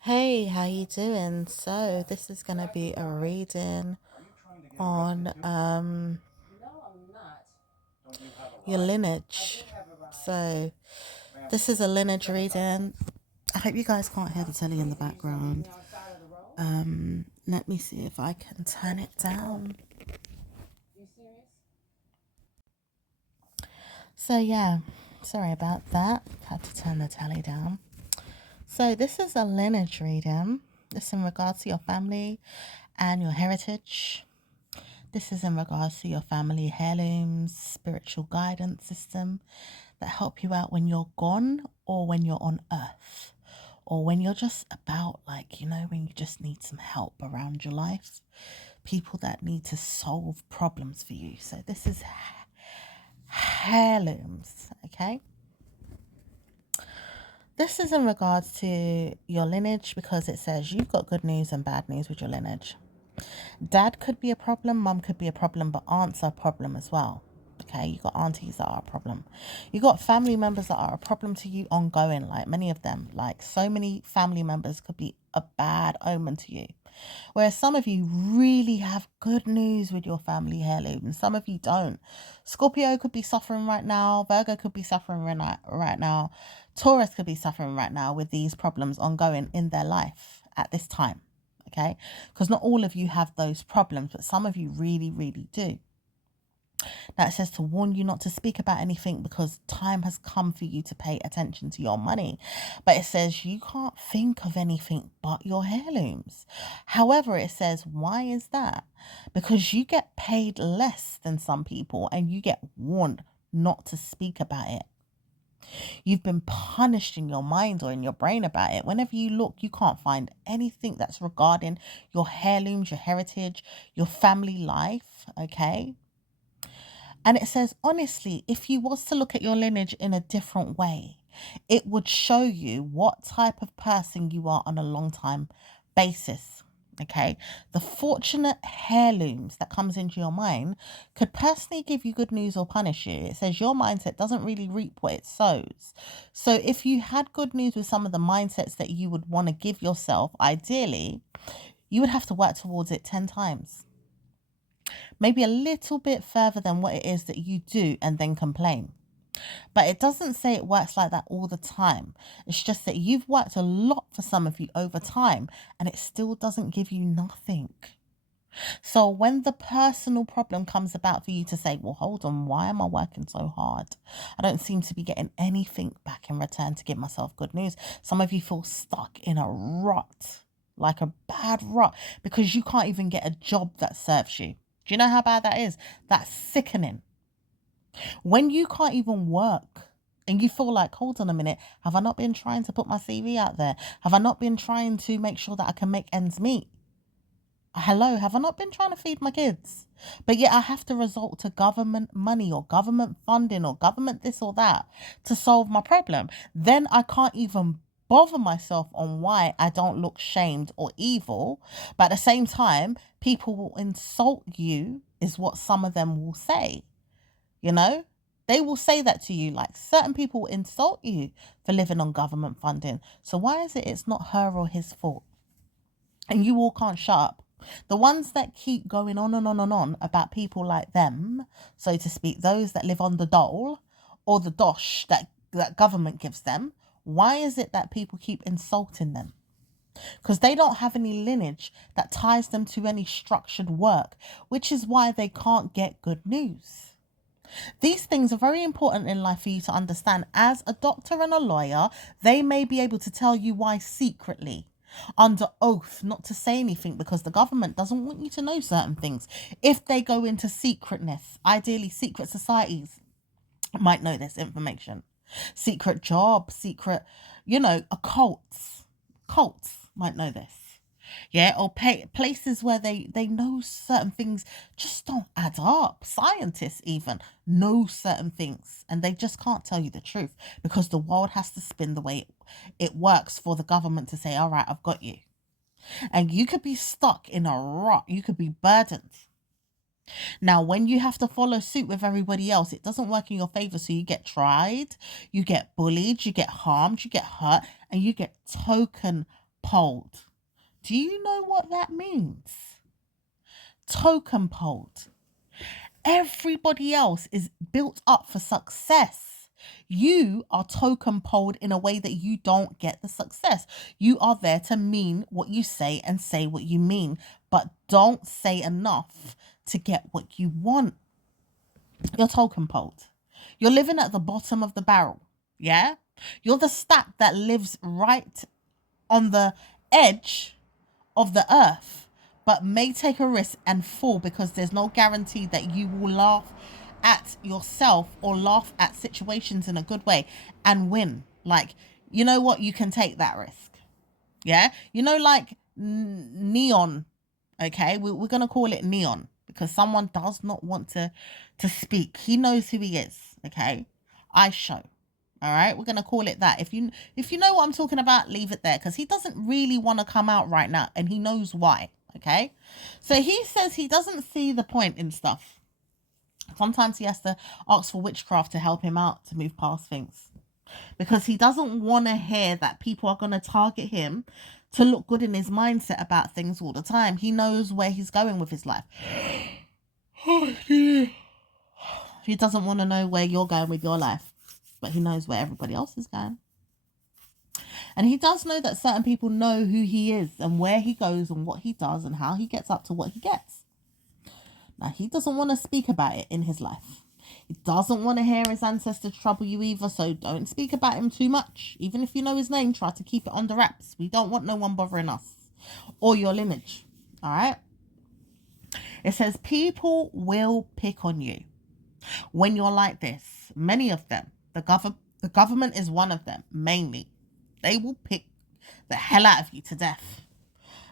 Hey, how you doing? So this is gonna be a reading on your lineage. So this is a lineage reading. I hope you guys can't hear the telly in the background. Let me see if I can turn it down. So yeah, sorry about that. Had to turn the telly down. So this is a lineage reading. This is in regards to your family and your heritage. This is in regards to your family heirlooms, spiritual guidance system that help you out when you're gone or when you're on earth or when you're just about, like, when you just need some help around your life. People that need to solve problems for you. So this is heirlooms, okay? This is in regards to your lineage because it says you've got good news and bad news with your lineage. Dad could be a problem, mum could be a problem, but aunts are a problem as well. Okay, you got aunties that are a problem. You got family members that are a problem to you ongoing, like many of them. Like so many family members could be a bad omen to you. Whereas some of you really have good news with your family heirloom, and some of you don't. Scorpio could be suffering right now. Virgo could be suffering right now. Taurus could be suffering right now with these problems ongoing in their life at this time. Okay, because not all of you have those problems, but some of you really, really do. Now it says to warn you not to speak about anything because time has come for you to pay attention to your money. But it says you can't think of anything but your heirlooms. However, it says, why is that? Because you get paid less than some people and you get warned not to speak about it. You've been punished in your mind or in your brain about it. Whenever you look, you can't find anything that's regarding your heirlooms, your heritage, your family life, okay? And it says, honestly, if you was to look at your lineage in a different way, it would show you what type of person you are on a long time basis. Okay. The fortunate heirlooms that comes into your mind could personally give you good news or punish you. It says your mindset doesn't really reap what it sows. So if you had good news with some of the mindsets that you would want to give yourself, ideally, you would have to work towards it 10 times, maybe a little bit further than what it is that you do and then complain. But it doesn't say it works like that all the time. It's just that you've worked a lot for some of you over time and it still doesn't give you nothing. So when the personal problem comes about for you to say, well, hold on, why am I working so hard? I don't seem to be getting anything back in return to give myself good news. Some of you feel stuck in a rut, like a bad rut, because you can't even get a job that serves you. Do you know how bad that is? That's sickening. When you can't even work and you feel like, hold on a minute, have I not been trying to put my CV out there? Have I not been trying to make sure that I can make ends meet? Hello, have I not been trying to feed my kids? But yet I have to resort to government money or government funding or government this or that to solve my problem. Then I can't even bother myself on why I don't look shamed or evil. But at the same time, people will insult you, is what some of them will say. You know, they will say that to you. Like certain people will insult you for living on government funding. So why is it it's not her or his fault? And you all can't shut up. The ones that keep going on and on and on about people like them, so to speak, those that live on the dole or the dosh that government gives them, why is it that people keep insulting them? Because they don't have any lineage that ties them to any structured work, which is why they can't get good news. These things are very important in life for you to understand. As a doctor and a lawyer, they may be able to tell you why secretly, under oath, not to say anything because the government doesn't want you to know certain things. If they go into secretness, ideally secret societies might know this information. Secret jobs, secret, occults. Cults might know this. Yeah, or places where they know certain things just don't add up. Scientists even know certain things and they just can't tell you the truth because the world has to spin the way it works for the government to say, all right, I've got you. And you could be stuck in a rut. You could be burdened. Now, when you have to follow suit with everybody else, it doesn't work in your favor. So you get tried, you get bullied, you get harmed, you get hurt, and you get token polled. Do you know what that means? Token polled. Everybody else is built up for success. You are token polled in a way that you don't get the success. You are there to mean what you say and say what you mean, but don't say enough to get what you want. You're token polled. You're living at the bottom of the barrel. Yeah? You're the stat that lives right on the edge of the earth, but may take a risk and fall because there's no guarantee that you will laugh at yourself or laugh at situations in a good way and win. Like, you know what? You can take that risk. Yeah? You know, like Neon. Okay? We're going to call it Neon because someone does not want to speak. He knows who he is. Okay? I show. All right, we're going to call it that. If you know what I'm talking about, leave it there because he doesn't really want to come out right now and he knows why. Okay, so he says he doesn't see the point in stuff. Sometimes he has to ask for witchcraft to help him out to move past things because he doesn't want to hear that people are going to target him to look good in his mindset about things all the time. He knows where he's going with his life. He doesn't want to know where you're going with your life, but he knows where everybody else is going. And he does know that certain people know who he is and where he goes and what he does and how he gets up to what he gets. Now, he doesn't want to speak about it in his life. He doesn't want to hear his ancestors trouble you either, so don't speak about him too much. Even if you know his name, try to keep it under wraps. We don't want no one bothering us or your lineage, all right? It says people will pick on you when you're like this. Many of them. The government is one of them, mainly. They will pick the hell out of you to death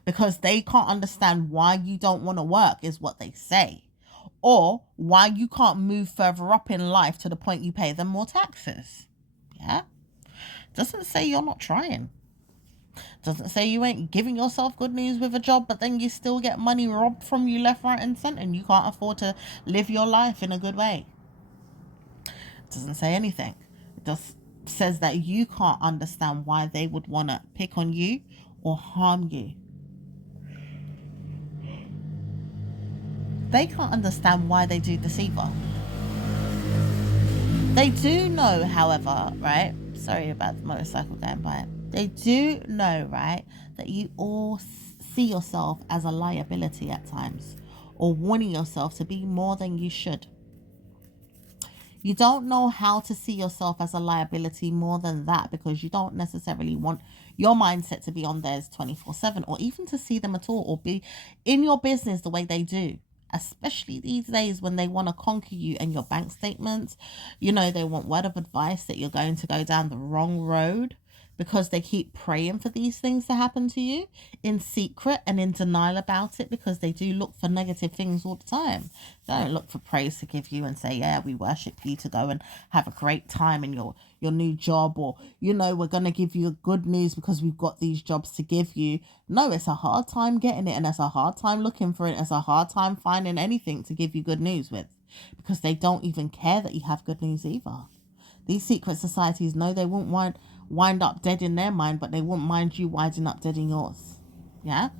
because they can't understand why you don't want to work, is what they say, or why you can't move further up in life to the point you pay them more taxes. Yeah? Doesn't say you're not trying. Doesn't say you ain't giving yourself good news with a job, but then you still get money robbed from you left, right, and centre, and you can't afford to live your life in a good way. Doesn't say anything. It just says that you can't understand why they would want to pick on you or harm you. They can't understand why they do this either. They do know, however, right? Sorry about the motorcycle going by. They do know, right, that you all see yourself as a liability at times or warning yourself to be more than you should. You don't know how to see yourself as a liability more than that because you don't necessarily want your mindset to be on theirs 24/7 or even to see them at all or be in your business the way they do. Especially these days when they want to conquer you and your bank statements. You know, they want word of advice that you're going to go down the wrong road because they keep praying for these things to happen to you in secret and in denial about it because they do look for negative things all the time. They don't look for praise to give you and say, yeah, we worship you to go and have a great time in your new job, or, you know, we're going to give you good news because we've got these jobs to give you. No, it's a hard time getting it and it's a hard time looking for it. It's a hard time finding anything to give you good news with because they don't even care that you have good news either. These secret societies know they won't wind up dead in their mind, but they won't mind you winding up dead in yours. Yeah?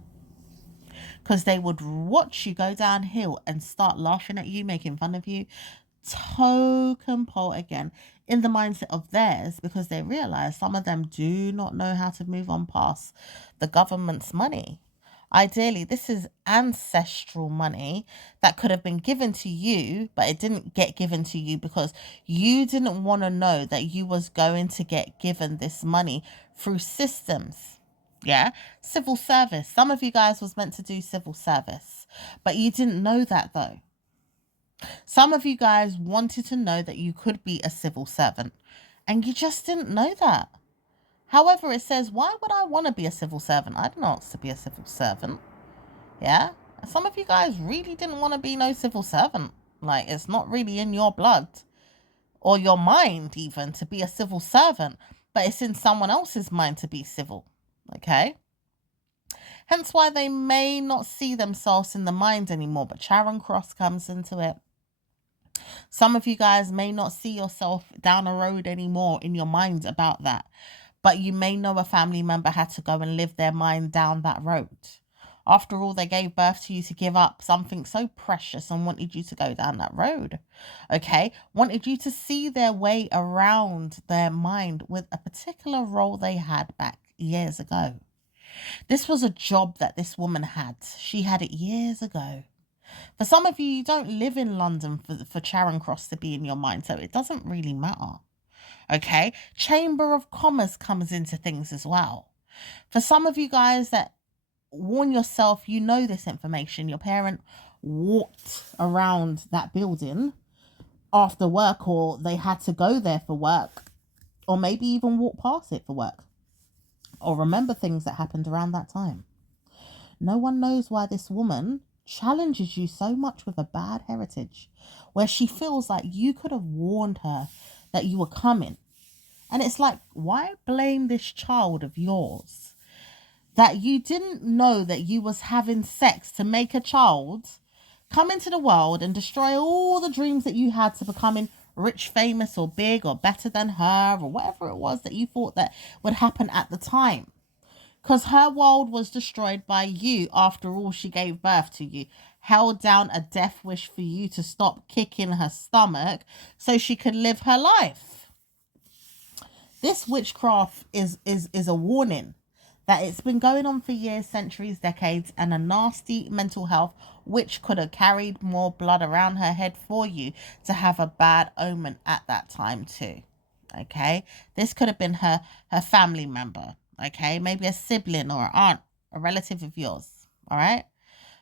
Because they would watch you go downhill and start laughing at you, making fun of you. Token pole again in the mindset of theirs because they realize some of them do not know how to move on past the government's money. Ideally, this is ancestral money that could have been given to you, but it didn't get given to you because you didn't want to know that you was going to get given this money through systems. Yeah, civil service. Some of you guys was meant to do civil service, but you didn't know that though. Some of you guys wanted to know that you could be a civil servant and you just didn't know that. However, it says, why would I want to be a civil servant? I didn't ask to be a civil servant. Yeah? Some of you guys really didn't want to be no civil servant. Like, it's not really in your blood or your mind even to be a civil servant, but it's in someone else's mind to be civil. Okay? Hence why they may not see themselves in the mind anymore, but Charing Cross comes into it. Some of you guys may not see yourself down a road anymore in your mind about that, but you may know a family member had to go and live their mind down that road. After all, they gave birth to you to give up something so precious and wanted you to go down that road. Okay? Wanted you to see their way around their mind with a particular role they had back years ago. This was a job that this woman had. She had it years ago. For some of you, you don't live in London for Charing Cross to be in your mind, so it doesn't really matter. Okay? Chamber of Commerce comes into things as well. For some of you guys that warn yourself, you know this information. Your parent walked around that building after work, or they had to go there for work, or maybe even walk past it for work, or remember things that happened around that time. No one knows why this woman challenges you so much with a bad heritage, where she feels like you could have warned her that you were coming. And it's like, why blame this child of yours that you didn't know that you was having sex to make a child come into the world and destroy all the dreams that you had to becoming rich, famous, or big, or better than her, or whatever it was that you thought that would happen at the time? Because her world was destroyed by you. After all, she gave birth to you, held down a death wish for you to stop kicking her stomach so she could live her life. This witchcraft is a warning that it's been going on for years, centuries, decades, and a nasty mental health which could have carried more blood around her head for you to have a bad omen at that time too. Okay, this could have been her family member. Okay, maybe a sibling or an aunt, a relative of yours. All right.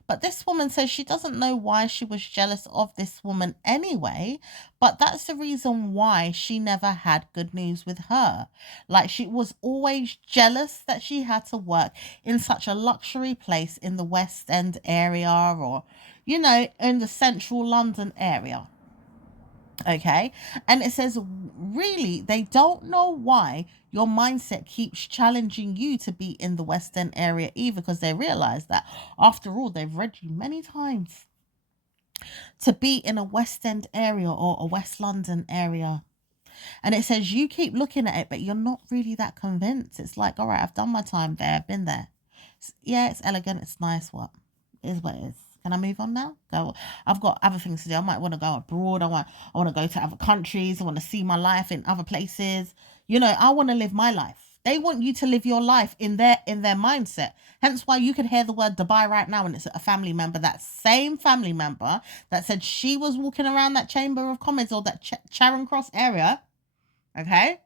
But this woman says she doesn't know why she was jealous of this woman anyway, but that's the reason why she never had good news with her. Like, she was always jealous that she had to work in such a luxury place in the West End area, or, you know, in the central London area. Okay, and it says really they don't know why your mindset keeps challenging you to be in the West End area either, because they realize that after all they've read you many times to be in a West End area or a West London area. And it says you keep looking at it, but you're not really that convinced. It's like, all right, I've done my time there, I've been there. Yeah, it's elegant, it's nice. What it is what it is. Can I move on now? Go. I've got other things to do. I might want to go abroad. I want to go to other countries. I want to see my life in other places. You know, I want to live my life. They want you to live your life in their mindset. Hence why you could hear the word Dubai right now, and it's a family member, that same family member that said she was walking around that Chamber of Commerce or that Charing Cross area, okay,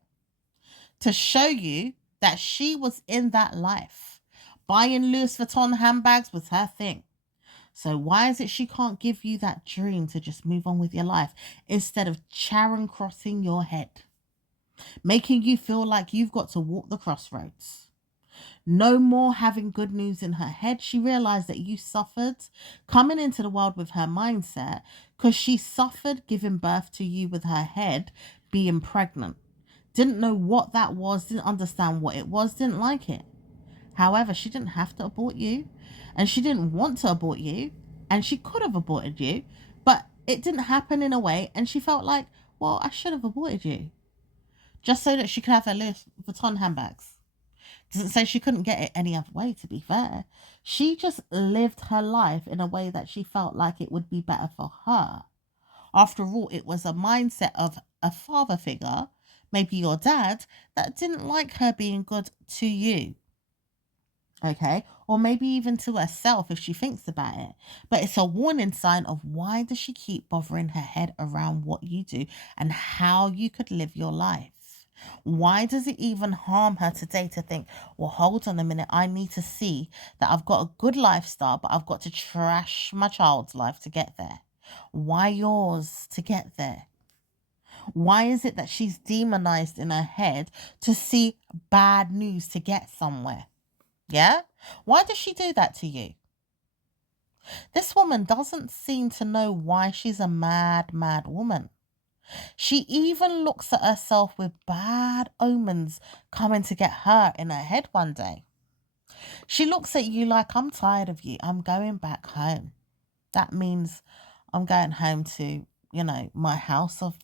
to show you that she was in that life. Buying Louis Vuitton handbags was her thing. So why is it she can't give you that dream to just move on with your life instead of Charing crossing your head, making you feel like you've got to walk the crossroads? No more having good news in her head. She realized that you suffered coming into the world with her mindset, because she suffered giving birth to you with her head being pregnant. Didn't know what that was, didn't understand what it was, didn't like it. However, she didn't have to abort you, and she didn't want to abort you, and she could have aborted you, but it didn't happen in a way, and she felt like, well, I should have aborted you, just so that she could have her Louis Vuitton handbags. Doesn't say she couldn't get it any other way, to be fair. She just lived her life in a way that she felt like it would be better for her. After all, it was a mindset of a father figure, maybe your dad, that didn't like her being good to you. Okay, or maybe even to herself if she thinks about it. But it's a warning sign of why does she keep bothering her head around what you do and how you could live your life? Why does it even harm her today to think, well, hold on a minute, I need to see that I've got a good lifestyle, but I've got to trash my child's life to get there? Why yours to get there? Why is it that she's demonized in her head to see bad news to get somewhere? Yeah? Why does she do that to you? This woman doesn't seem to know why she's a mad, mad woman. She even looks at herself with bad omens coming to get her in her head one day. She looks at you like, I'm tired of you. I'm going back home. That means I'm going home to, my house of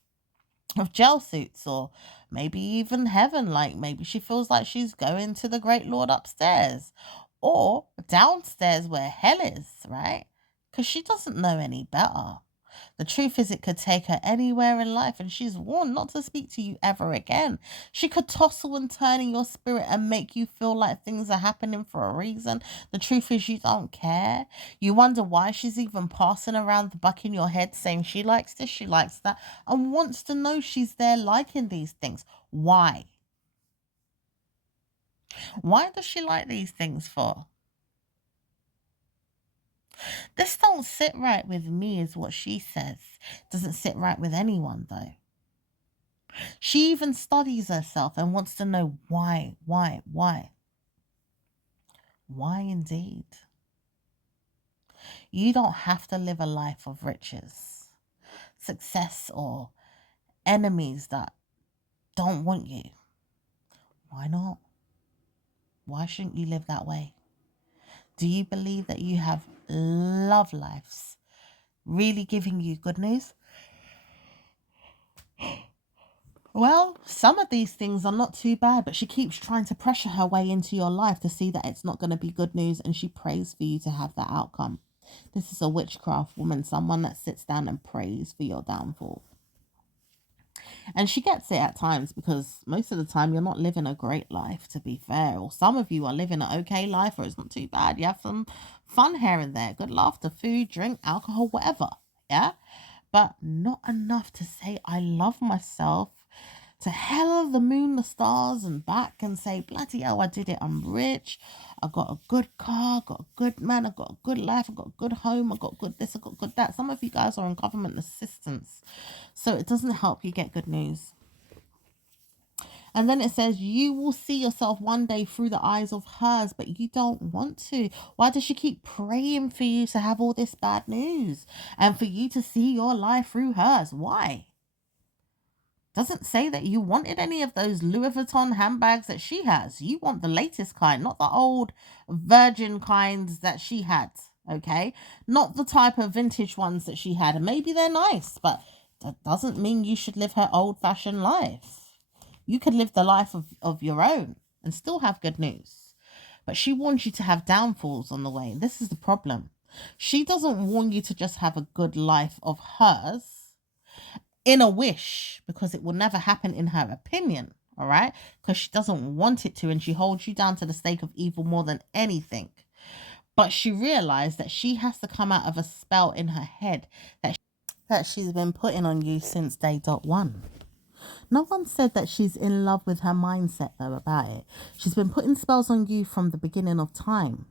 gel suits, or maybe even heaven. Like maybe she feels like she's going to the great Lord upstairs or downstairs where hell is, right? Because she doesn't know any better. The truth is, it could take her anywhere in life, and she's warned not to speak to you ever again. She could tossle and turn in your spirit and make you feel like things are happening for a reason. The truth is, you don't care. You wonder why she's even passing around the buck in your head saying she likes this, she likes that, and wants to know she's there liking these things. Why? Why does she like these things for? This don't sit right with me, is what she says. Doesn't sit right with anyone, though. She even studies herself and wants to know why. Why indeed? You don't have to live a life of riches, success, or enemies that don't want you. Why not? Why shouldn't you live that way? Do you believe that you have love lives really giving you good news? Well, some of these things are not too bad, but she keeps trying to pressure her way into your life to see that it's not going to be good news, and she prays for you to have that outcome. This is a witchcraft woman, someone that sits down and prays for your downfall. And she gets it at times, because most of the time you're not living a great life, to be fair. Or some of you are living an okay life, or it's not too bad. You have some fun here and there, good laughter, food, drink, alcohol, whatever. Yeah? But not enough to say, I love myself. To hell, the moon, the stars, and back, and say, bloody hell, I did it. I'm rich. I got a good car, got a good man, I got a good life, I got a good home, I got good this, I got good that. Some of you guys are on government assistance, so it doesn't help you get good news. And then it says, you will see yourself one day through the eyes of hers, but you don't want to. Why does she keep praying for you to have all this bad news and for you to see your life through hers? Why? Doesn't say that you wanted any of those Louis Vuitton handbags that she has. You want the latest kind, not the old virgin kinds that she had, okay? Not the type of vintage ones that she had. And maybe they're nice, but that doesn't mean you should live her old-fashioned life. You could live the life of your own and still have good news. But she wants you to have downfalls on the way. This is the problem. She doesn't want you to just have a good life of hers in a wish, because it will never happen in her opinion, all right? Because she doesn't want it to, and she holds you down to the stake of evil more than anything. But she realized that she has to come out of a spell in her head that she's been putting on you since day .1. No one said that she's in love with her mindset, though, about it. She's been putting spells on you from the beginning of time.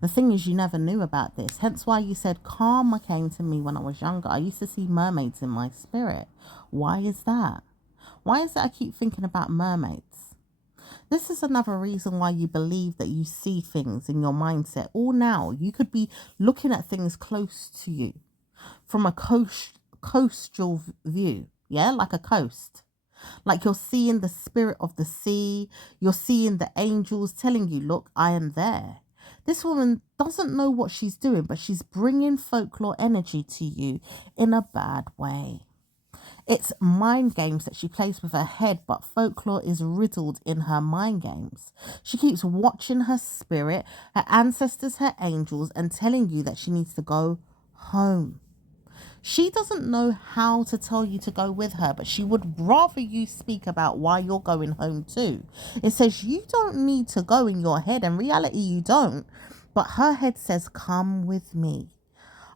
The thing is, you never knew about this. Hence why you said karma came to me when I was younger. I used to see mermaids in my spirit. Why is that? Why is it I keep thinking about mermaids? This is another reason why you believe that you see things in your mindset. All now, you could be looking at things close to you from a coastal view. Yeah, like a coast. Like you're seeing the spirit of the sea. You're seeing the angels telling you, look, I am there. This woman doesn't know what she's doing, but she's bringing folklore energy to you in a bad way. It's mind games that she plays with her head, but folklore is riddled in her mind games. She keeps watching her spirit, her ancestors, her angels, and telling you that she needs to go home. She doesn't know how to tell you to go with her, but she would rather you speak about why you're going home too. It says you don't need to go in your head. In reality, you don't. But her head says, come with me.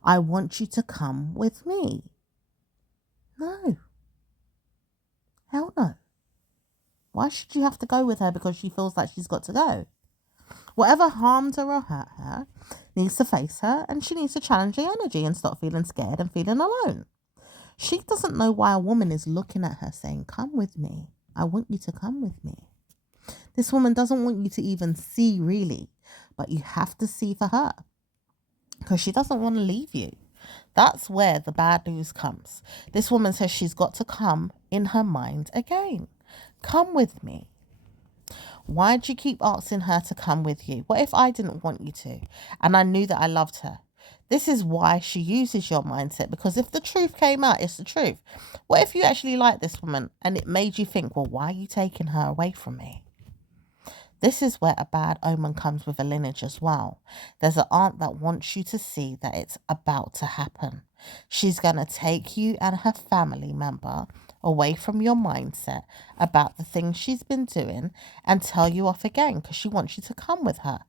I want you to come with me. No. Hell no. Why should you have to go with her because she feels like she's got to go? Whatever harmed her or hurt her needs to face her, and she needs to challenge the energy and stop feeling scared and feeling alone. She doesn't know why a woman is looking at her saying, come with me. I want you to come with me. This woman doesn't want you to even see, really, but you have to see for her because she doesn't want to leave you. That's where the bad news comes. This woman says she's got to come in her mind again. Come with me. Why'd you keep asking her to come with you? What if I didn't want you to and I knew that I loved her? This is why she uses your mindset, because if the truth came out, it's the truth. What if you actually like this woman and it made you think, well, why are you taking her away from me? This is where a bad omen comes with a lineage as well. There's an aunt that wants you to see that it's about to happen. She's going to take you and her family member away from your mindset about the things she's been doing and tell you off again because she wants you to come with her.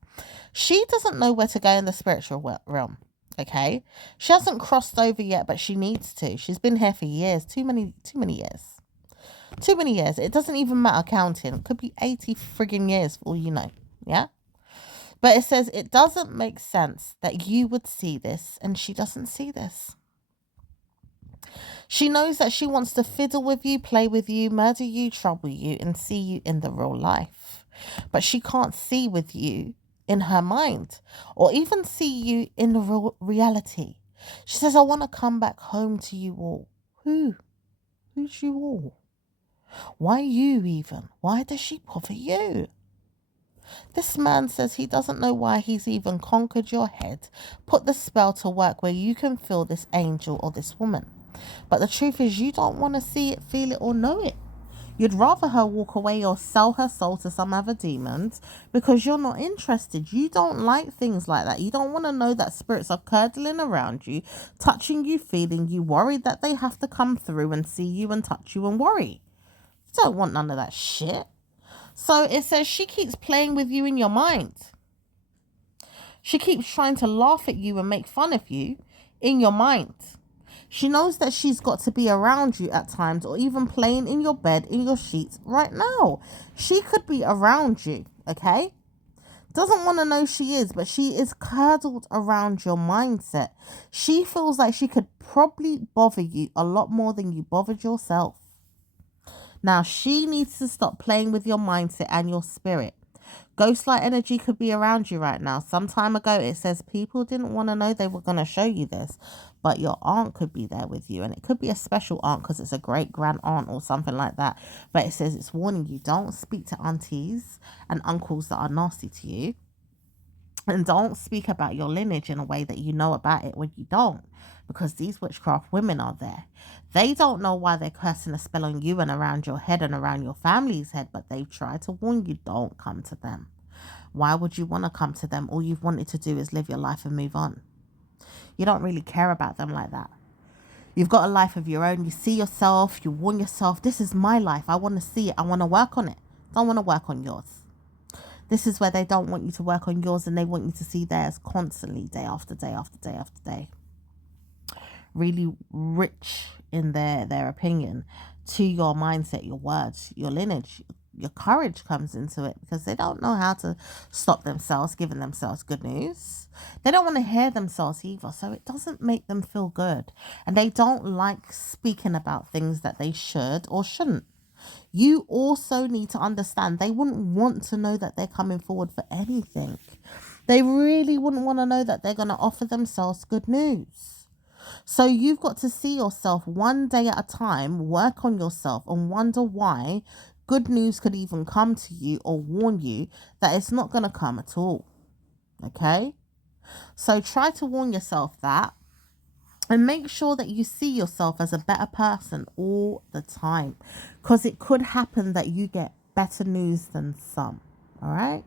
She doesn't know where to go in the spiritual realm. Okay, she hasn't crossed over yet, but she needs to. She's been here for years, too many years. Too many years. It doesn't even matter counting. It could be 80 frigging years for all you know. Yeah? But it says it doesn't make sense that you would see this and she doesn't see this. She knows that she wants to fiddle with you, play with you, murder you, trouble you, and see you in the real life. But she can't see with you in her mind or even see you in the real reality. She says, I want to come back home to you all. Who? Who's you all? Why you even? Why does she bother you? This man says he doesn't know why he's even conquered your head, put the spell to work where you can feel this angel or this woman. But the truth is you don't want to see it, feel it or know it. You'd rather her walk away or sell her soul to some other demons because you're not interested. You don't like things like that. You don't want to know that spirits are curdling around you, touching you, feeling you, worried that they have to come through and see you and touch you and worry. You don't want none of that shit. So it says she keeps playing with you in your mind. She keeps trying to laugh at you and make fun of you in your mind. She knows that she's got to be around you at times or even playing in your bed, in your sheets right now. She could be around you, okay? Doesn't want to know she is, but she is curdled around your mindset. She feels like she could probably bother you a lot more than you bothered yourself. Now, she needs to stop playing with your mindset and your spirit. Ghostlight energy could be around you right now. Some time ago, it says people didn't want to know they were going to show you this, but your aunt could be there with you. And it could be a special aunt because it's a great grand aunt or something like that. But it says it's warning you, don't speak to aunties and uncles that are nasty to you. And don't speak about your lineage in a way that you know about it when you don't. Because these witchcraft women are there. They don't know why they're casting a spell on you and around your head and around your family's head, but they've tried to warn you, don't come to them. Why would you want to come to them? All you've wanted to do is live your life and move on. You don't really care about them like that. You've got a life of your own. You see yourself, you warn yourself, this is my life. I want to see it. I want to work on it. Don't want to work on yours. This is where they don't want you to work on yours and they want you to see theirs constantly, day after day after day after day. Really rich in their opinion to your mindset, your words, your lineage. Your courage comes into it because they don't know how to stop themselves, giving themselves good news. They don't want to hear themselves either, so it doesn't make them feel good. And they don't like speaking about things that they should or shouldn't. You also need to understand they wouldn't want to know that they're coming forward for anything. They really wouldn't want to know that they're going to offer themselves good news. So you've got to see yourself one day at a time, work on yourself and wonder why good news could even come to you or warn you that it's not going to come at all. Okay? So try to warn yourself that. And make sure that you see yourself as a better person all the time. Because it could happen that you get better news than some. All right?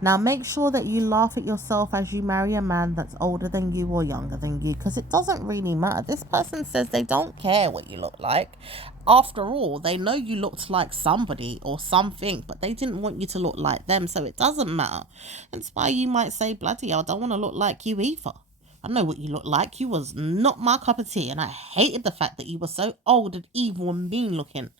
Now, make sure that you laugh at yourself as you marry a man that's older than you or younger than you. Because it doesn't really matter. This person says they don't care what you look like. After all, they know you looked like somebody or something. But they didn't want you to look like them. So it doesn't matter. That's why you might say, bloody hell, I don't want to look like you either. I know what you look like. You was not my cup of tea. And I hated the fact that you were so old and evil and mean looking.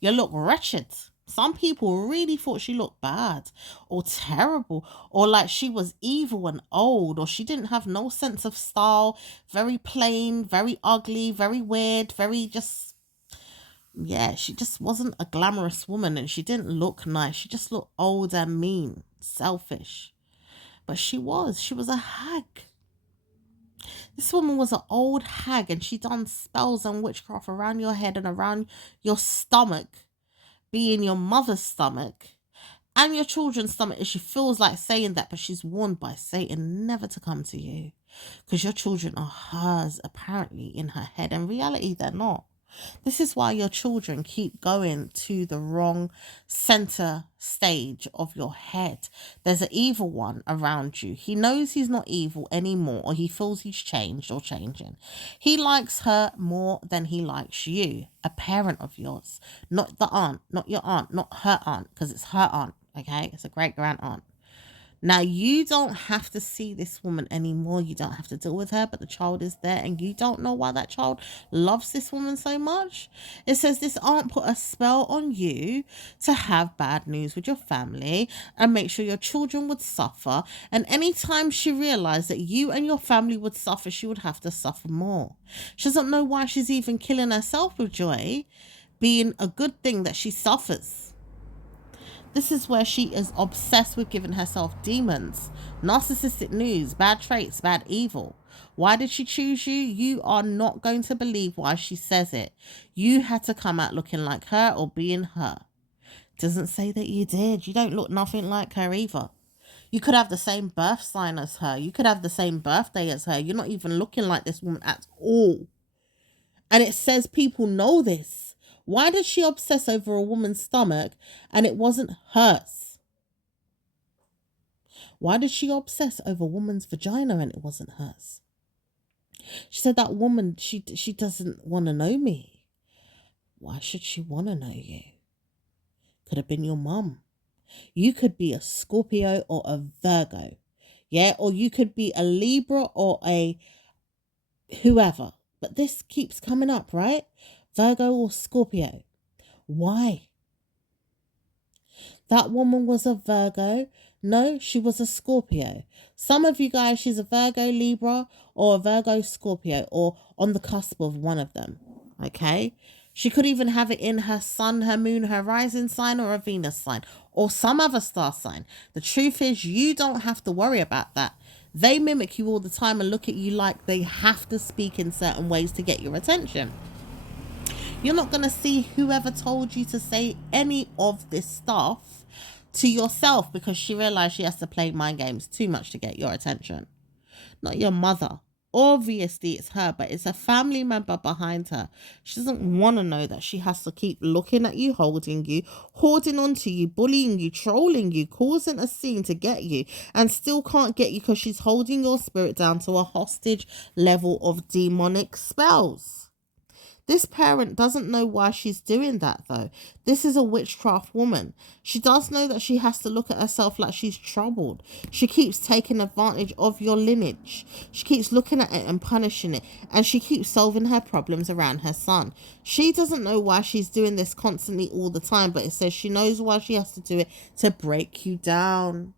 You look wretched. Some people really thought she looked bad or terrible or like she was evil and old or she didn't have no sense of style. Very plain, very ugly, very weird, very just... Yeah, she just wasn't a glamorous woman and she didn't look nice. She just looked old and mean, selfish. But she was a hag. This woman was an old hag and she done spells and witchcraft around your head and around your stomach be in your mother's stomach and your children's stomach, and she feels like saying that, but she's warned by Satan never to come to you because your children are hers, apparently, in her head. In reality, they're not. This is why your children keep going to the wrong center stage of your head. There's an evil one around you. He knows he's not evil anymore, or he feels he's changed or changing. He likes her more than he likes you, a parent of yours, not the aunt, not your aunt, not her aunt, because it's her aunt, okay? It's a great grand aunt. Now, you don't have to see this woman anymore. You don't have to deal with her, but the child is there, and you don't know why that child loves this woman so much. It says this aunt put a spell on you to have bad news with your family and make sure your children would suffer. And anytime she realized that you and your family would suffer, she would have to suffer more. She doesn't know why she's even killing herself with joy, being a good thing that she suffers. This is where she is obsessed with giving herself demons, narcissistic news, bad traits, bad evil. Why did she choose you? You are not going to believe why she says it. You had to come out looking like her or being her. Doesn't say that you did. You don't look nothing like her either. You could have the same birth sign as her. You could have the same birthday as her. You're not even looking like this woman at all. And it says people know this. Why did she obsess over a woman's stomach and it wasn't hers? Why did she obsess over a woman's vagina and it wasn't hers? She said that woman, she doesn't want to know me. Why should she want to know you? Could have been your mum. You could be a Scorpio or a Virgo. Yeah, or you could be a Libra or a whoever. But this keeps coming up, right? Virgo or Scorpio. Why? That woman was a Virgo. No, she was a Scorpio. Some of you guys, she's a Virgo Libra or a Virgo Scorpio, or on the cusp of one of them. Okay? She could even have it in her sun, her moon, her rising sign, or a Venus sign, or some other star sign. The truth is, you don't have to worry about that. They mimic you all the time and look at you like they have to speak in certain ways to get your attention. You're not going to see whoever told you to say any of this stuff to yourself, because she realized she has to play mind games too much to get your attention. Not your mother. Obviously, it's her, but it's a family member behind her. She doesn't want to know that she has to keep looking at you, holding you, hoarding onto you, bullying you, trolling you, causing a scene to get you, and still can't get you because she's holding your spirit down to a hostage level of demonic spells. This parent doesn't know why she's doing that, though. This is a witchcraft woman. She does know that she has to look at herself like she's troubled. She keeps taking advantage of your lineage. She keeps looking at it and punishing it. And she keeps solving her problems around her son. She doesn't know why she's doing this constantly all the time, but it says she knows why she has to do it to break you down.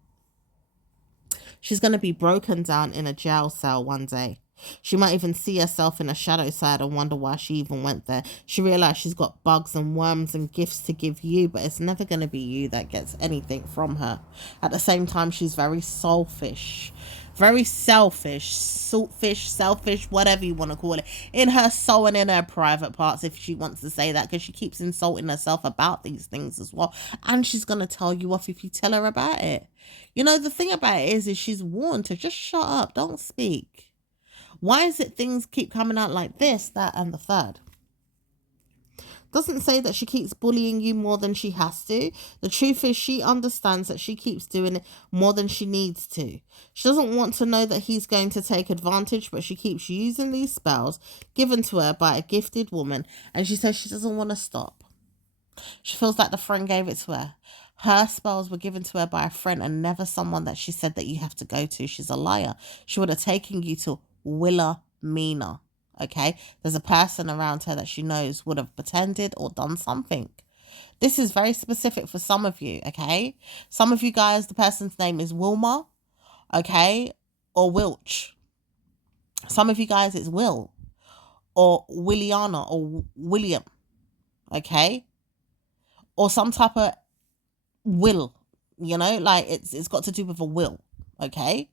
She's going to be broken down in a jail cell one day. She might even see herself in a shadow side and wonder why she even went there. She realized she's got bugs and worms and gifts to give you, but it's never going to be you that gets anything from her. At the same time, she's very selfish, saltfish, selfish, whatever you want to call it, in her soul and in her private parts, if she wants to say that, because she keeps insulting herself about these things as well. And she's going to tell you off if you tell her about it. You know, the thing about it is she's warned to just shut up, don't speak. Why is it things keep coming out like this, that, and the third? Doesn't say that she keeps bullying you more than she has to. The truth is she understands that she keeps doing it more than she needs to. She doesn't want to know that he's going to take advantage, but she keeps using these spells given to her by a gifted woman, and she says she doesn't want to stop. She feels like the friend gave it to her. Her spells were given to her by a friend and never someone that she said that you have to go to. She's a liar. She would have taken you to Wilhelmina. Okay, there's a person around her that she knows would have pretended or done something. This is very specific for some of you. Okay, some of you guys, the person's name is Wilma, okay, or Wilch. Some of you guys, it's Will or Williana or William, okay, or some type of will, you know, like it's got to do with a will, okay,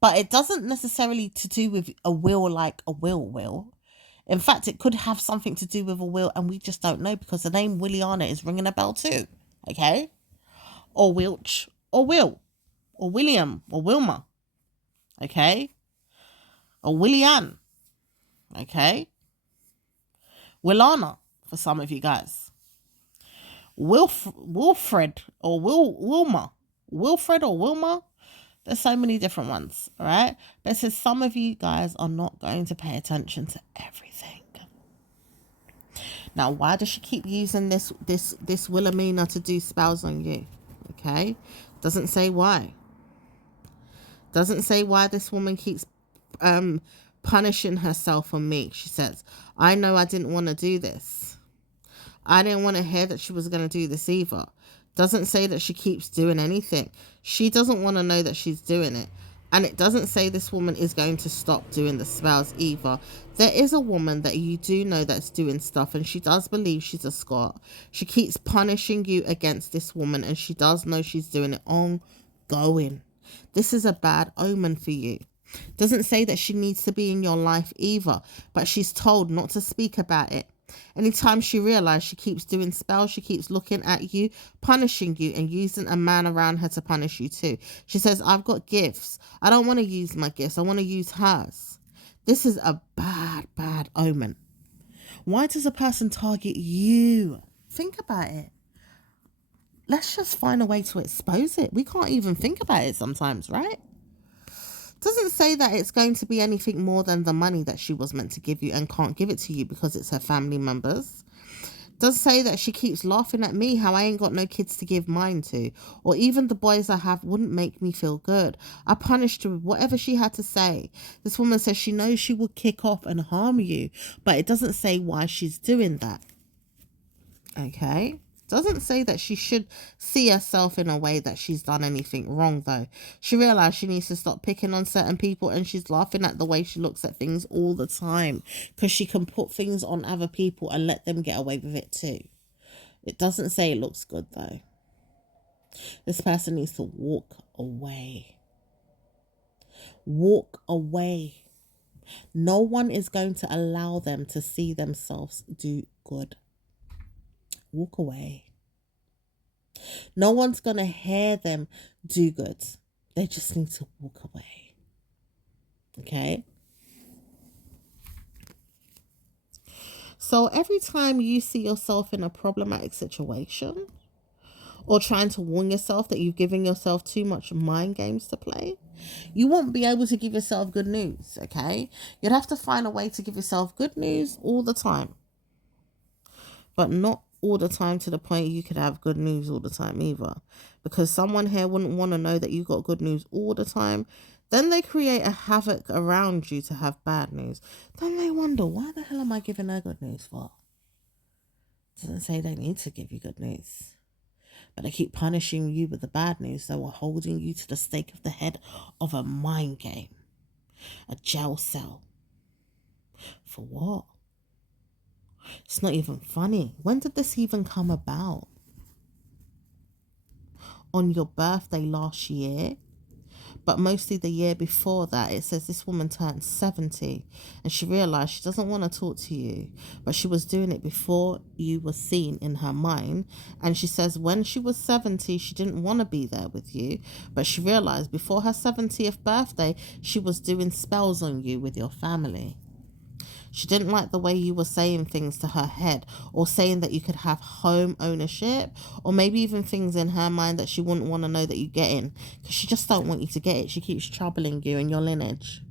but it doesn't necessarily to do with a will like a will. In fact, it could have something to do with a will, and we just don't know because the name Williana is ringing a bell too. Okay? Or Wilch, or Will, or William, or Wilma. Okay? Or Willian. Okay? Willana for some of you guys. Wilfred or Wilma. Wilfred or Wilma. There's so many different ones, all right? But it says some of you guys are not going to pay attention to everything. Now, why does she keep using this Wilhelmina to do spells on you? Okay? Doesn't say why. Doesn't say why this woman keeps punishing herself on me. She says, I know I didn't want to do this. I didn't want to hear that she was going to do this either. Doesn't say that she keeps doing anything. She doesn't want to know that she's doing it. And it doesn't say this woman is going to stop doing the spells either. There is a woman that you do know that's doing stuff, and she does believe she's a Scot. She keeps punishing you against this woman, and she does know she's doing it ongoing. This is a bad omen for you. Doesn't say that she needs to be in your life either, but she's told not to speak about it. Anytime she realizes she keeps doing spells, she keeps looking at you, punishing you, and using a man around her to punish you too. She says, I've got gifts. I don't want to use my gifts. I want to use hers. This is a bad, bad omen. Why does a person target you? Think about it. Let's just find a way to expose it. We can't even think about it sometimes, right? Doesn't say that it's going to be anything more than the money that she was meant to give you and can't give it to you because it's her family members. Does say that she keeps laughing at me how I ain't got no kids to give mine to, or even the boys I have wouldn't make me feel good. I punished her with whatever she had to say. This woman says she knows she will kick off and harm you, but it doesn't say why she's doing that. Okay? Doesn't say that she should see herself in a way that she's done anything wrong, though. She realized she needs to stop picking on certain people, and she's laughing at the way she looks at things all the time because she can put things on other people and let them get away with it too. It doesn't say it looks good, though. This person needs to walk away. Walk away. No one is going to allow them to see themselves do good. Walk away. No one's going to hear them do good. They just need to walk away. Okay? So every time you see yourself in a problematic situation or trying to warn yourself that you've given yourself too much mind games to play, you won't be able to give yourself good news, okay? You'd have to find a way to give yourself good news all the time. But not all the time to the point you could have good news all the time either. Because someone here wouldn't want to know that you got good news all the time. Then they create a havoc around you to have bad news. Then they wonder, why the hell am I giving her good news for? Doesn't say they need to give you good news. But they keep punishing you with the bad news. They were holding you to the stake of the head of a mind game. A jail cell. For what? It's not even funny. When did this even come about? On your birthday last year? But mostly the year before that, it says this woman turned 70 and she realized she doesn't want to talk to you, but she was doing it before you were seen in her mind. And she says when she was 70, she didn't want to be there with you, but she realized before her 70th birthday, she was doing spells on you with your family. She didn't like the way you were saying things to her head, or saying that you could have home ownership, or maybe even things in her mind that she wouldn't want to know that you get in, because she just don't want you to get it. She keeps troubling you in your lineage.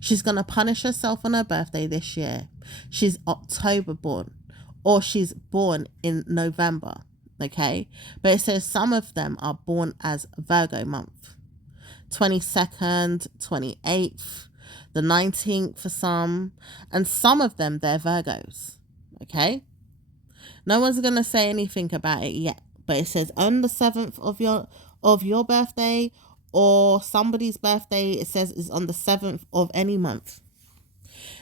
She's going to punish herself on her birthday this year. She's October born, or she's born in November, okay? But it says some of them are born as Virgo month. 22nd, 28th, the 19th for some, and some of them, they're Virgos, okay? No one's going to say anything about it yet, but it says on the 7th of your birthday, or somebody's birthday, it says is on the 7th of any month.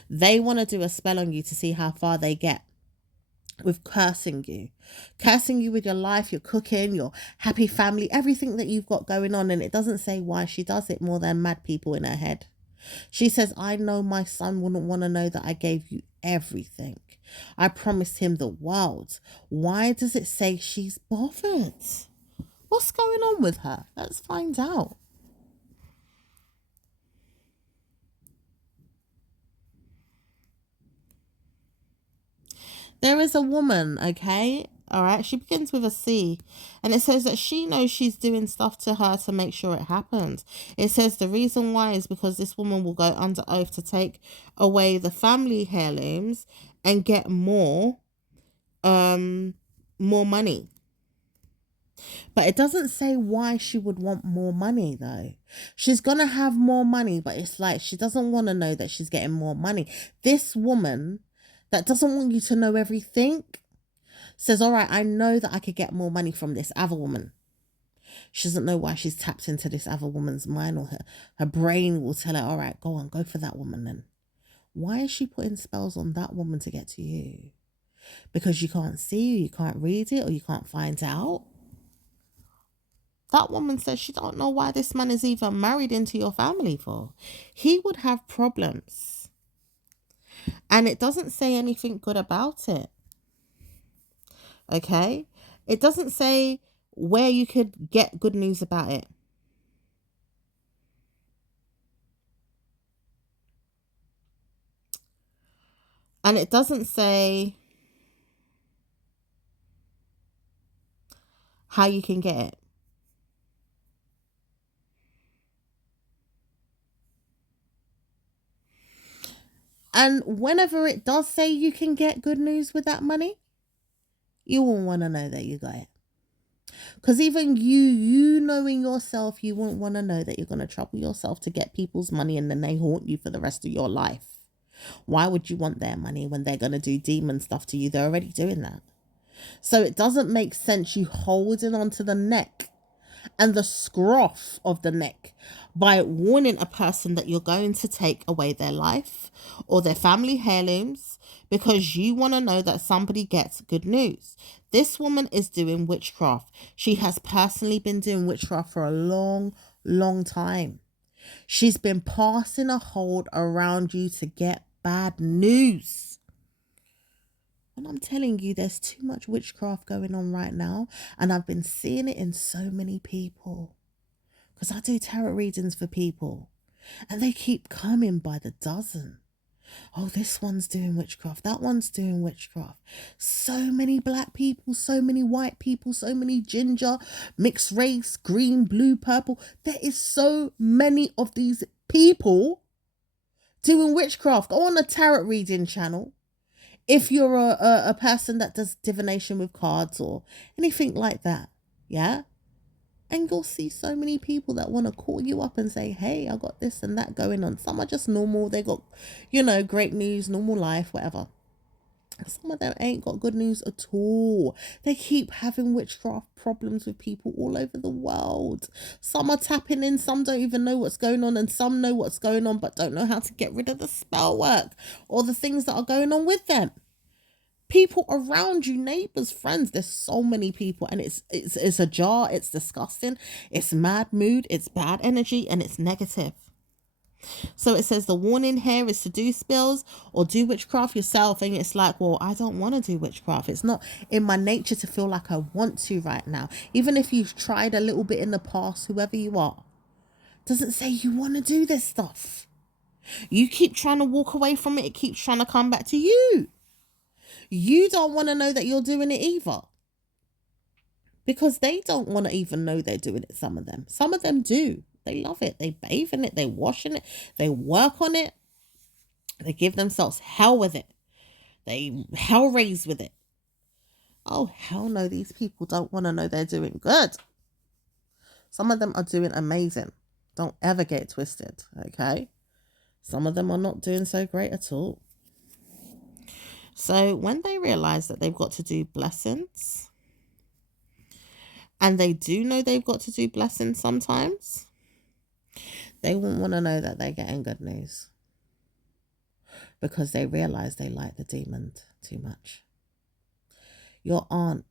They want to do a spell on you to see how far they get with cursing you with your life, your cooking, your happy family, everything that you've got going on. And it doesn't say why she does it more than mad people in her head. She says, I know my son wouldn't want to know that I gave you everything. I promised him the world. Why does it say she's bothered? What's going on with her? Let's find out. There is a woman, okay? All right. She begins with a C. And it says that she knows she's doing stuff to her to make sure it happens. It says the reason why is because this woman will go under oath to take away the family heirlooms and get more money. But it doesn't say why she would want more money, though. She's going to have more money, but it's like she doesn't want to know that she's getting more money. This woman that doesn't want you to know everything says, all right, I know that I could get more money from this other woman. She doesn't know why she's tapped into this other woman's mind, or her brain will tell her, all right, go on, go for that woman then. Why is she putting spells on that woman to get to you? Because you can't see, you can't read it, or you can't find out? That woman says she don't know why this man is even married into your family for. He would have problems. And it doesn't say anything good about it. Okay? It doesn't say where you could get good news about it. And it doesn't say how you can get it. And whenever it does say you can get good news with that money, you won't want to know that you got it. Because even you knowing yourself, you won't want to know that you're going to trouble yourself to get people's money and then they haunt you for the rest of your life. Why would you want their money when they're going to do demon stuff to you? They're already doing that. So it doesn't make sense you holding onto the neck and the scruff of the neck by warning a person that you're going to take away their life or their family heirlooms because you want to know that somebody gets good news. This woman is doing witchcraft. She has personally been doing witchcraft for a long, long time. She's been passing a hold around you to get bad news. And I'm telling you, there's too much witchcraft going on right now. And I've been seeing it in so many people. Because I do tarot readings for people. And they keep coming by the dozen. Oh, this one's doing witchcraft. That one's doing witchcraft. So many black people, so many white people, so many ginger, mixed race, green, blue, purple. There is so many of these people doing witchcraft. Go on the tarot reading channel. If you're a person that does divination with cards or anything like that, yeah? And you'll see so many people that want to call you up and say, hey, I got this and that going on. Some are just normal. They got, great news, normal life, whatever. Some of them ain't got good news at all. They keep having witchcraft problems with people all over the world. Some are tapping in, some don't even know what's going on, and some know what's going on but don't know how to get rid of the spell work or the things that are going on with them. People around you, neighbors, friends, there's so many people, and it's a jar. It's disgusting. It's mad mood. It's bad energy, and it's negative. So it says the warning here is to do spells or do witchcraft yourself. And it's like, well, I don't want to do witchcraft. It's not in my nature to feel like I want to right now. Even if you've tried a little bit in the past, whoever you are, doesn't say you want to do this stuff. You keep trying to walk away from it. It keeps trying to come back to you. You don't want to know that you're doing it either. Because they don't want to even know they're doing it, some of them. Some of them do. They love it. They bathe in it. They wash in it. They work on it. They give themselves hell with it. They hell raise with it. Oh, hell no. These people don't want to know they're doing good. Some of them are doing amazing. Don't ever get it twisted, okay? Some of them are not doing so great at all. So when they realize that they've got to do blessings, and they do know they've got to do blessings sometimes, they won't want to know that they're getting good news. Because they realize they like the demon too much. Your aunt,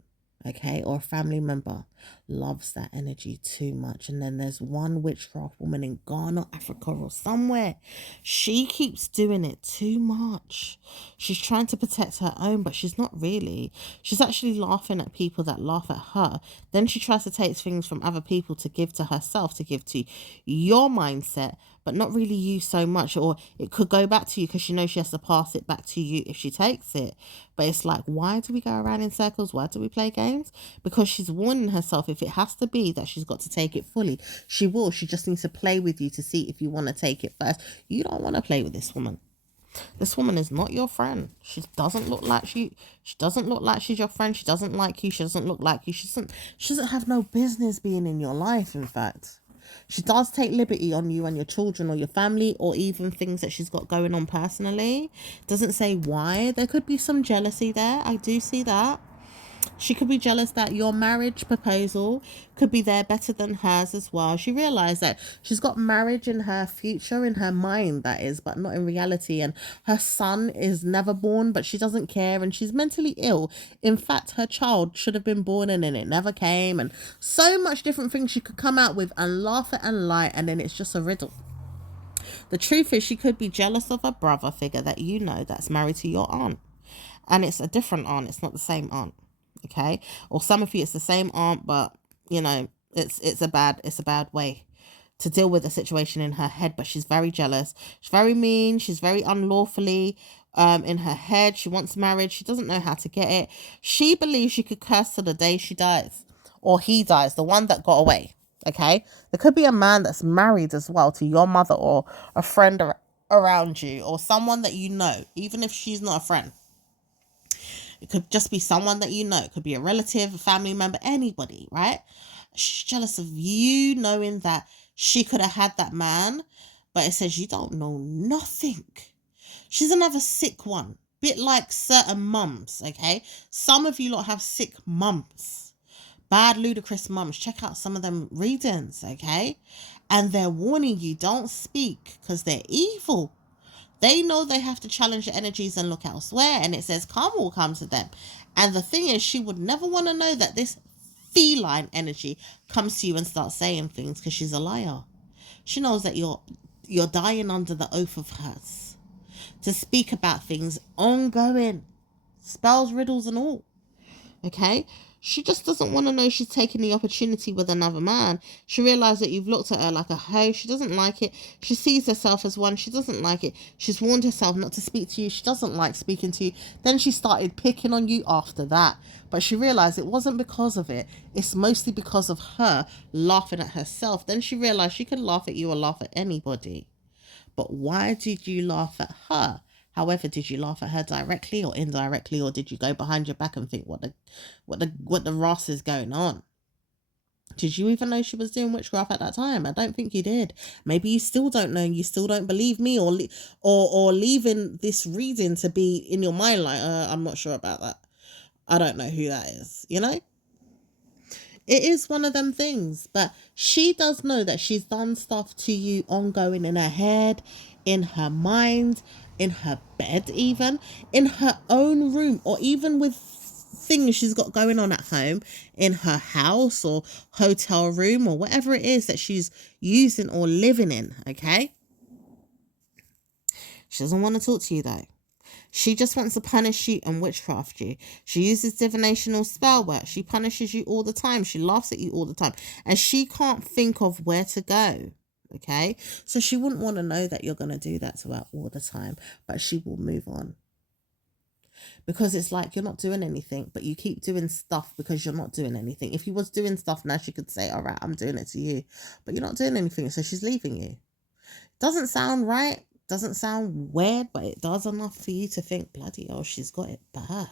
okay, or a family member loves that energy too much. And then there's one witchcraft woman in Ghana, Africa, or somewhere. She keeps doing it too much. She's trying to protect her own, but she's not really. She's actually laughing at people that laugh at her. Then she tries to take things from other people to give to herself, to give to your mindset, but not really you so much. Or it could go back to you because she knows she has to pass it back to you if she takes it. But it's like, why do we go around in circles? Why do we play games? Because she's warning herself, if it has to be that she's got to take it fully, she will. She just needs to play with you to see if you want to take it first. You don't want to play with this woman. This woman is not your friend. She doesn't look like she doesn't look like she's your friend. She doesn't like you. She doesn't look like you. She doesn't have no business being in your life, in fact. She does take liberty on you and your children or your family, or even things that she's got going on personally. Doesn't say why. There could be some jealousy there. I do see that. She could be jealous that your marriage proposal could be there better than hers as well. She realised that she's got marriage in her future, in her mind, that is, but not in reality. And her son is never born, but she doesn't care. And she's mentally ill. In fact, her child should have been born and then it never came. And so much different things she could come out with and laugh at and lie. And then it's just a riddle. The truth is, she could be jealous of a brother figure that you know that's married to your aunt. And it's a different aunt. It's not the same aunt. Okay, or some of you it's the same aunt, but you know it's a bad way to deal with the situation in her head. But she's very jealous, she's very mean, she's very unlawfully in her head. She wants marriage, she doesn't know how to get it. She believes she could curse till the day she dies, or he dies, the one that got away. Okay, there could be a man that's married as well to your mother, or a friend around you, or someone that you know, even if she's not a friend. It could just be someone that you know. It could be a relative, a family member, anybody, right? She's jealous of you knowing that she could have had that man, but it says you don't know nothing. She's another sick one. Bit like certain mums, okay? Some of you lot have sick mums. Bad, ludicrous mums. Check out some of them readings, okay? And they're warning you, don't speak because they're evil. They know they have to challenge the energies and look elsewhere. And it says karma will come to them. And the thing is, she would never want to know that this feline energy comes to you and starts saying things, because she's a liar. She knows that you're dying under the oath of hers to speak about things ongoing. Spells, riddles and all. Okay? She just doesn't want to know she's taking the opportunity with another man. She realised that you've looked at her like a hoe. She doesn't like it. She sees herself as one. She doesn't like it. She's warned herself not to speak to you. She doesn't like speaking to you. Then she started picking on you after that. But she realised it wasn't because of it. It's mostly because of her laughing at herself. Then she realised she could laugh at you or laugh at anybody. But why did you laugh at her? However, did you laugh at her directly or indirectly, or did you go behind your back and think what the Ross is going on? Did you even know she was doing witchcraft at that time? I don't think you did. Maybe you still don't know. You still don't believe me, or leaving this reading to be in your mind like, I'm not sure about that. I don't know who that is. You know. It is one of them things, but she does know that she's done stuff to you ongoing in her head, in her mind, in her bed even, in her own room, or even with things she's got going on at home, in her house or hotel room or whatever it is that she's using or living in, okay? She doesn't want to talk to you though. She just wants to punish you and witchcraft you. She uses divination or spell work. She punishes you all the time. She laughs at you all the time. And she can't think of where to go. Okay? So she wouldn't want to know that you're going to do that to her all the time. But she will move on. Because it's like you're not doing anything, but you keep doing stuff because you're not doing anything. If you was doing stuff now, she could say, all right, I'm doing it to you. But you're not doing anything, so she's leaving you. Doesn't sound right. Doesn't sound weird, but it does enough for you to think, bloody hell, she's got it bad.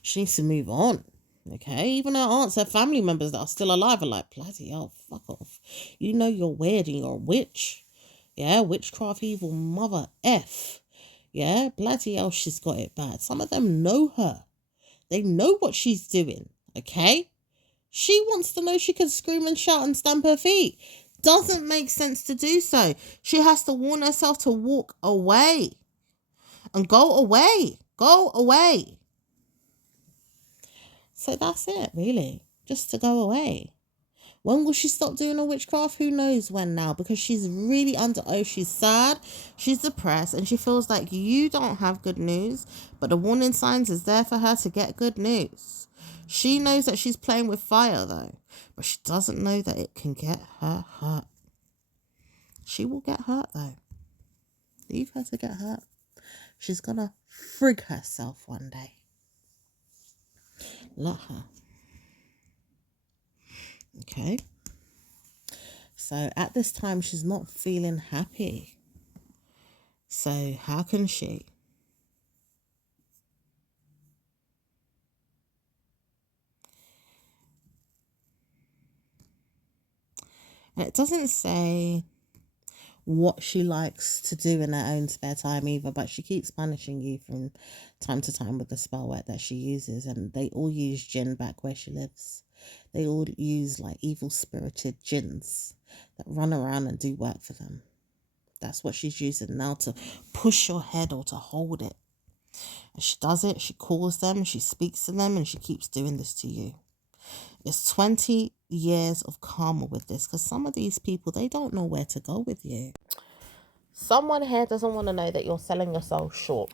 She needs to move on. Okay? Even her aunts, her family members that are still alive are like, bloody hell, fuck off. You know you're weird and you're a witch. Yeah? Witchcraft, evil mother F. Yeah? Bloody hell, she's got it bad. Some of them know her. They know what she's doing. Okay? She wants to know she can scream and shout and stamp her feet. Doesn't make sense to do so. She has to warn herself to walk away and go away. Go away. So that's it, really. just to go away. When will she stop doing her witchcraft? Who knows when now, because she's really under oath. She's sad, she's depressed, and she feels like you don't have good news, but the warning signs is there for her to get good news. She knows that she's playing with fire though, but she doesn't know that it can get her hurt. She will get hurt though. Leave her to get hurt. She's gonna frig herself one day. Let her. Okay. So at this time, she's not feeling happy. So how can she? And it doesn't say what she likes to do in her own spare time either, but she keeps punishing you from time to time with the spell work that she uses, and they all use jinn back where she lives. They all use like evil spirited jinns that run around and do work for them. That's what she's using now, to push your head or to hold it. And she does it, she calls them, she speaks to them, and she keeps doing this to you. It's 20 years of karma with this, because some of these people, they don't know where to go with you. Someone here doesn't want to know that you're selling your soul short.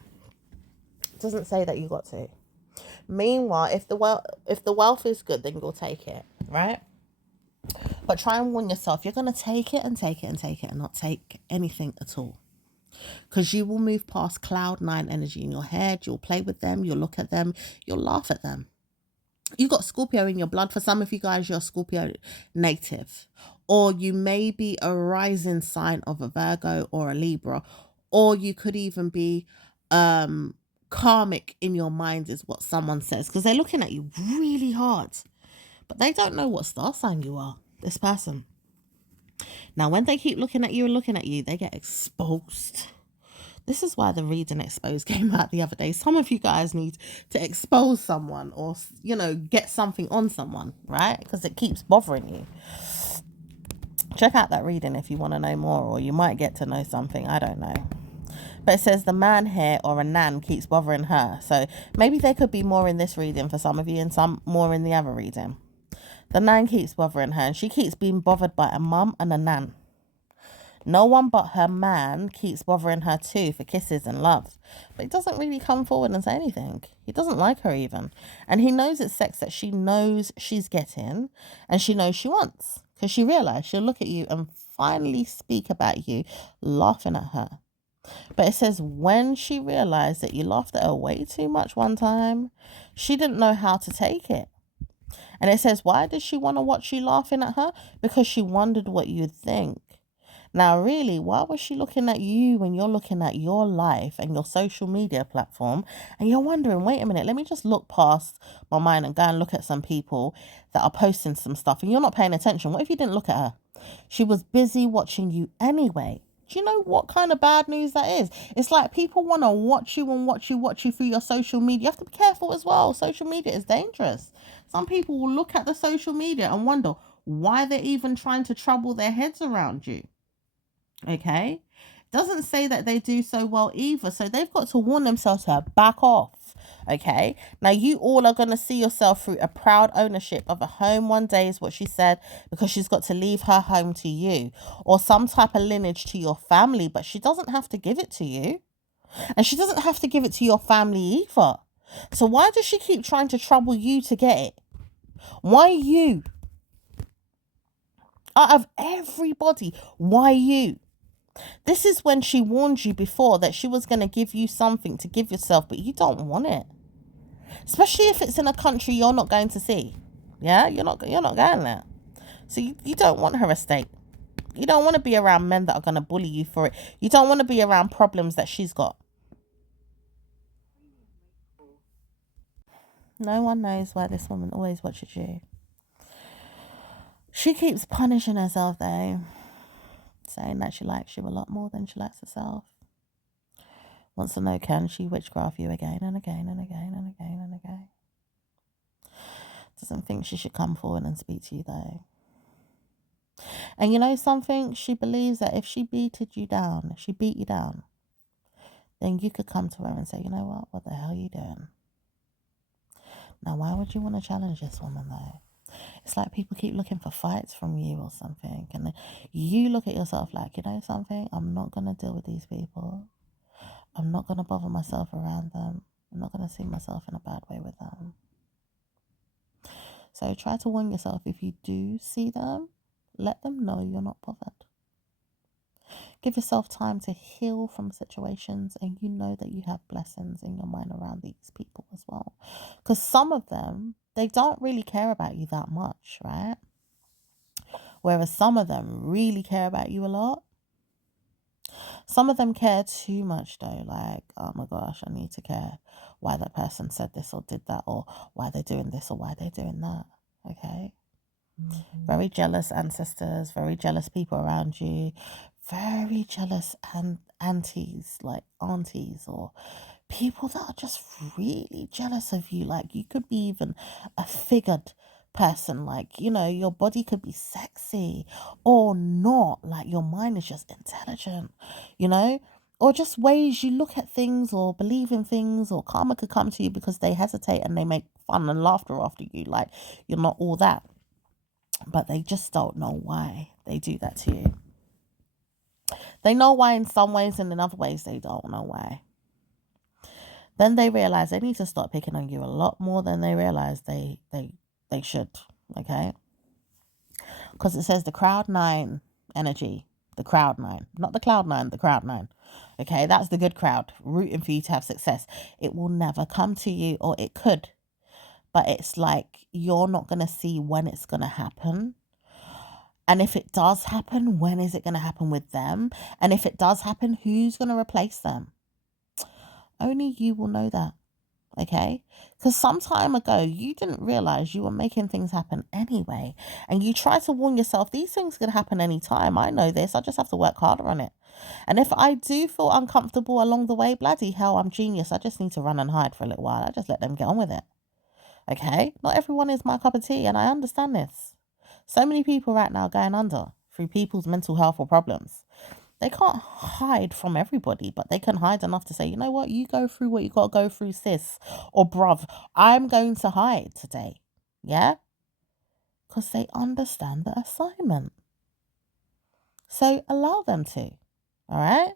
It doesn't say that you got to. Meanwhile, if the wealth is good, then you'll take it, right? But try and warn yourself, you're going to take it and take it and take it and not take anything at all. Because you will move past cloud 9 energy in your head. You'll play with them, you'll look at them, you'll laugh at them. You got Scorpio in your blood. For some of you guys, you're Scorpio native, or you may be a rising sign of a Virgo or a Libra, or you could even be karmic in your mind, is what someone says, because they're looking at you really hard, but they don't know what star sign you are, this person. Now, when they keep looking at you and looking at you, they get exposed. This is why the Reading Exposed came out the other day. Some of you guys need to expose someone, or, you know, get something on someone, right? Because it keeps bothering you. Check out that reading if you want to know more, or you might get to know something. I don't know. But it says the man here, or a nan, keeps bothering her. So maybe there could be more in this reading for some of you and some more in the other reading. The nan keeps bothering her, and she keeps being bothered by a mum and a nan. No one but her man keeps bothering her too for kisses and love. But he doesn't really come forward and say anything. He doesn't like her even. And he knows it's sex that she knows she's getting and she knows she wants. Because she realised she'll look at you and finally speak about you, laughing at her. But it says when she realised that you laughed at her way too much one time, she didn't know how to take it. And it says, why did she want to watch you laughing at her? Because she wondered what you'd think. Now, really, why was she looking at you when you're looking at your life and your social media platform, and you're wondering, wait a minute, let me just look past my mind and go and look at some people that are posting some stuff, and you're not paying attention? What if you didn't look at her? She was busy watching you anyway. Do you know what kind of bad news that is? It's like people want to watch you and watch you through your social media. You have to be careful as well. Social media is dangerous. Some people will look at the social media and wonder why they're even trying to trouble their heads around you. Okay, doesn't say that they do so well either, so they've got to warn themselves to back off. Okay, now you all are going to see yourself through a proud ownership of a home one day, is what she said, because she's got to leave her home to you, or some type of lineage to your family, but she doesn't have to give it to you, and she doesn't have to give it to your family either. So why does she keep trying to trouble you to get it? Why you? Out of everybody, why you? This is when she warned you before that she was going to give you something to give yourself, but you don't want it. Especially if it's in a country you're not going to see. Yeah, you're not going there. So you don't want her estate. You don't want to be around men that are going to bully you for it. You don't want to be around problems that she's got. No one knows why this woman always watches you. She keeps punishing herself though, saying that she likes you a lot more than she likes herself. Wants to know, can she witchcraft you again and again and again and again and again? Doesn't think she should come forward and speak to you though. And you know something? She believes that if she beat you down, then you could come to her and say, you know what the hell are you doing? Now, why would you want to challenge this woman though? It's like people keep looking for fights from you or something. And then you look at yourself like, you know something? I'm not going to deal with these people. I'm not going to bother myself around them. I'm not going to see myself in a bad way with them. So try to warn yourself, if you do see them, let them know you're not bothered. Give yourself time to heal from situations, and you know that you have blessings in your mind around these people as well. Because some of them, they don't really care about you that much, right? Whereas some of them really care about you a lot. Some of them care too much though, like, oh my gosh, I need to care why that person said this or did that, or why they're doing this or why they're doing that. Okay? Very jealous ancestors, very jealous people around you, very jealous aunties, like aunties, or people that are just really jealous of you. Like, you could be even a figured person, like, you know, your body could be sexy or not, like your mind is just intelligent, you know, or just ways you look at things or believe in things, or karma could come to you because they hesitate and they make fun and laughter after you, like you're not all that, but they just don't know why they do that to you. They know why in some ways, and in other ways they don't know why. Then they realize they need to start picking on you a lot more than they realize they should, okay? Because it says the crowd nine energy, the crowd nine, not the cloud nine, the crowd nine. Okay, that's the good crowd rooting for you to have success. It will never come to you, or it could, but it's like you're not going to see when it's going to happen. And if it does happen, when is it going to happen with them? And if it does happen, who's going to replace them? Only you will know that. Okay, because some time ago you didn't realize you were making things happen anyway, and you try to warn yourself these things could happen anytime. I know this, I just have to work harder on it. And if I do feel uncomfortable along the way, bloody hell, I'm genius, I just need to run and hide for a little while. I just let them get on with it. Okay, not everyone is my cup of tea, and I understand this. So many people right now are going under through people's mental health or problems. They can't hide from everybody, but they can hide enough to say, you know what, you go through what you got to go through, sis or bruv. I'm going to hide today. Yeah? Because they understand the assignment. So allow them to. All right?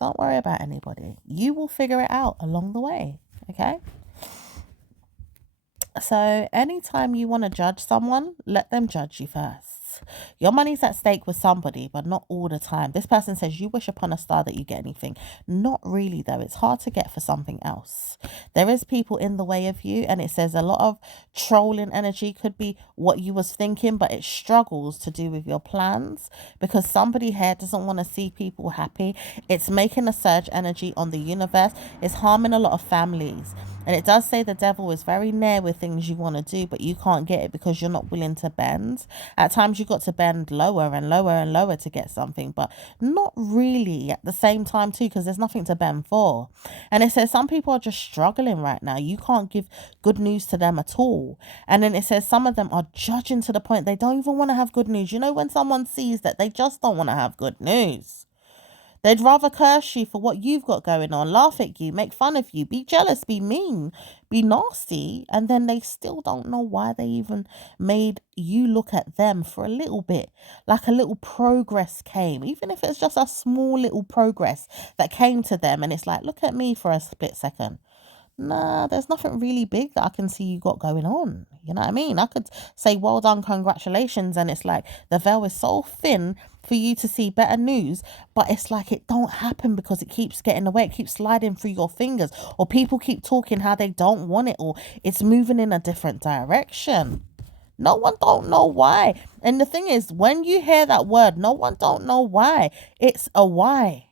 Don't worry about anybody. You will figure it out along the way. Okay? So anytime you want to judge someone, let them judge you first. Your money's at stake with somebody, but not all the time. This person says you wish upon a star that you get anything. Not really, though. It's hard to get for something else. There is people in the way of you, and it says a lot of trolling energy could be what you was thinking, but it struggles to do with your plans because somebody here doesn't want to see people happy. It's making a surge energy on the universe. It's harming a lot of families. And it does say the devil is very near with things you want to do, but you can't get it because you're not willing to bend. At times you've got to bend lower and lower and lower to get something, but not really at the same time too, because there's nothing to bend for. And it says some people are just struggling right now. You can't give good news to them at all. And then it says some of them are judging to the point they don't even want to have good news. You know, when someone sees that they just don't want to have good news. They'd rather curse you for what you've got going on, laugh at you, make fun of you, be jealous, be mean, be nasty, and then they still don't know why they even made you look at them for a little bit, like a little progress came, even if it's just a small little progress that came to them, and it's like, look at me for a split second. Nah, there's nothing really big that I can see you got going on. You know what I mean? I could say, well done, congratulations. And it's like the veil is so thin for you to see better news, but it's like it don't happen because it keeps getting away. It keeps sliding through your fingers, or people keep talking how they don't want it, or it's moving in a different direction. No one don't know why. And the thing is, when you hear that word, no one don't know why. It's a why.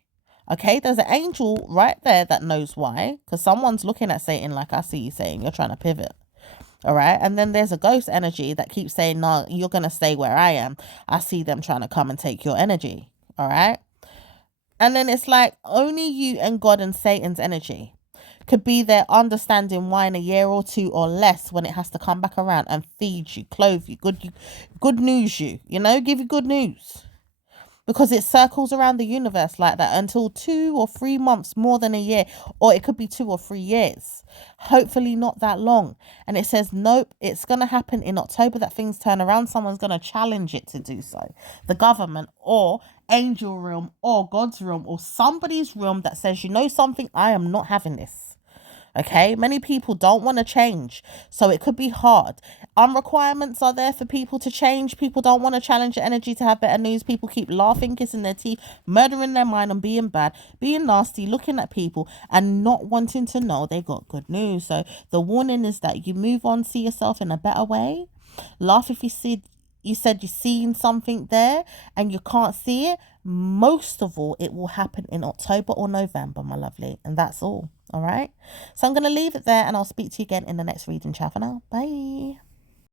Okay, there's an angel right there that knows why, because someone's looking at Satan like, I see you, Satan, you're trying to pivot. All right, and then there's a ghost energy that keeps saying, no, you're going to stay where I am. I see them trying to come and take your energy. All right, and then it's like only you and God and Satan's energy could be there understanding why in a year or two or less when it has to come back around and feed you, clothe you, good news you, you know, give you good news. because it circles around the universe like that until 2 or 3 months, more than a year, or it could be 2 or 3 years. Hopefully not that long. And it says, nope, it's going to happen in October that things turn around. Someone's going to challenge it to do so. The government or angel realm or God's realm or somebody's realm that says, you know something, I am not having this. Okay, many people don't want to change, so it could be hard. Requirements are there for people to change. People don't want to challenge the energy to have better news. People keep laughing, kissing their teeth, murdering their mind and being bad, being nasty, looking at people and not wanting to know they got good news. So the warning is that you move on, see yourself in a better way. Laugh if you said you're seeing something there and you can't see it. Most of all, it will happen in October or November, my lovely. And that's all. All right. So I'm going to leave it there and I'll speak to you again in the next reading. Ciao for now. Bye.